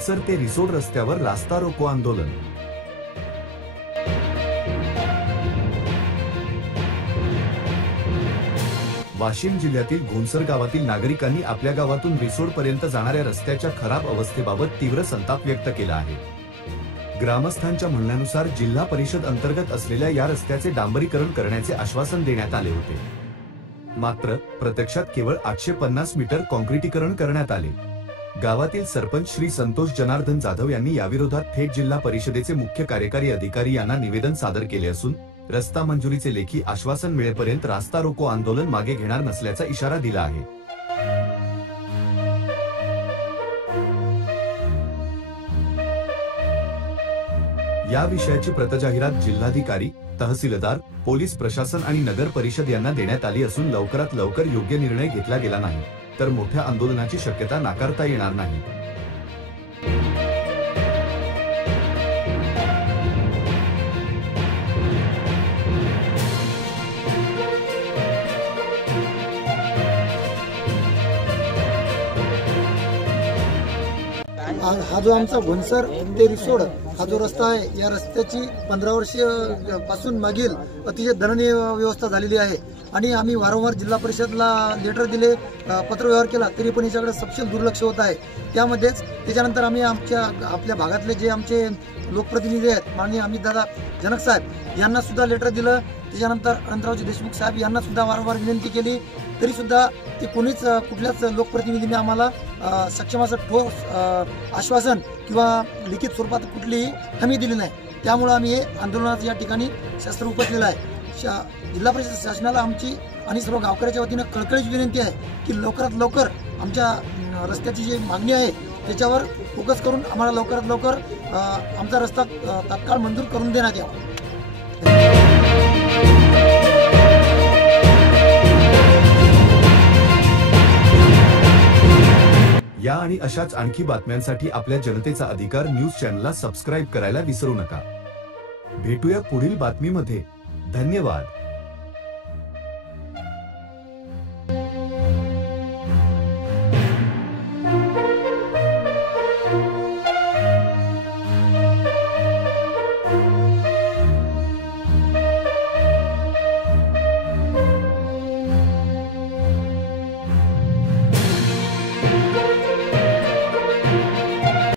घोणसर ते रिसोड रस्त्यावर रास्ता रोको आंदोलन। वाशिम जिल्ह्यातील घोणसर गावातील नागरिकांनी आपल्या गावातून रिसोड पर्यंत जाणाऱ्या रस्त्याच्या खराब अवस्थेबाबत तीव्र संताप व्यक्त केला आहे। ग्रामस्थांच्या म्हणण्यानुसार जिल्हा परिषद अंतर्गत असलेल्या या रस्त्याचे डांबरीकरण करण्याचे आश्वासन देण्यात आले होते, मात्र प्रत्यक्षात केवळ 850 मीटर काँक्रिटीकरण करण्यात आले। गावातील सरपंच श्री संतोष जनार्दन जाधव यांनी याविरोधात थेट जिल्हा परिषदेचे मुख्य कार्यकारी अधिकारी यांना निवेदन सादर केले असून रस्ता मंजुरीचे लेखी आश्वासन मिळेपर्यंत रास्ता रोको आंदोलन मागे घेणार नसल्याचा इशारा दिला आहे। या विषयाची प्रतजाहिरात जिल्हाधिकारी, तहसीलदार, पोलीस प्रशासन आणि नगर परिषद यांना देण्यात आली असून लवकरात लवकर योग्य निर्णय घेतला गेला नाही तर मोठ्या आंदोलनाची शक्यता नाकारता येणार नाही। हा जो आमचा घोणसर ते रिसोड हा जो रस्ता आहे, या रस्त्याची 15 वर्ष पासून मागील अतिशय दयनीय व्यवस्था झालेली आहे आणि आम्ही वारंवार जिल्हा परिषदला लेटर दिले, पत्रव्यवहार केला, तरी पण याच्याकडे सपशेल दुर्लक्ष होत आहे। त्याच्यानंतर आम्ही आपल्या भागातले जे आमचे लोकप्रतिनिधी आहेत, माननीय अमितदादा जनक साहेब यांना सुद्धा लेटर दिलं। त्याच्यानंतर अनंतरावजी देशमुख साहेब यांना सुद्धा वारंवार विनंती केली, तरी सुद्धा ते कुठल्याच लोकप्रतिनिधीने आम्हाला सक्षम असं ठोस आश्वासन किंवा लिखित स्वरूपात कुठलीही हमी दिली नाही। त्यामुळे आम्ही हे आंदोलनात या ठिकाणी शस्त्र उपसलेलं आहे। जिल्हा परिषद शासनाला आमची आणि सर्व गावकऱ्याच्या वतीनं कळकळीची विनंती आहे की लवकरात लवकर आमच्या रस्त्याची जी मागणी आहे त्याच्यावर फोकस करून आम्हाला लवकरात लवकर आमचा रस्ता तात्काळ मंजूर करून देण्यात यावा। या आणि अशाच आणखी बातम्यांसाठी आपल्या जनतेचा अधिकार न्यूज चॅनलला सबस्क्राईब करायला विसरू नका। भेटूया पुढील बातमीमध्ये। धन्यवाद।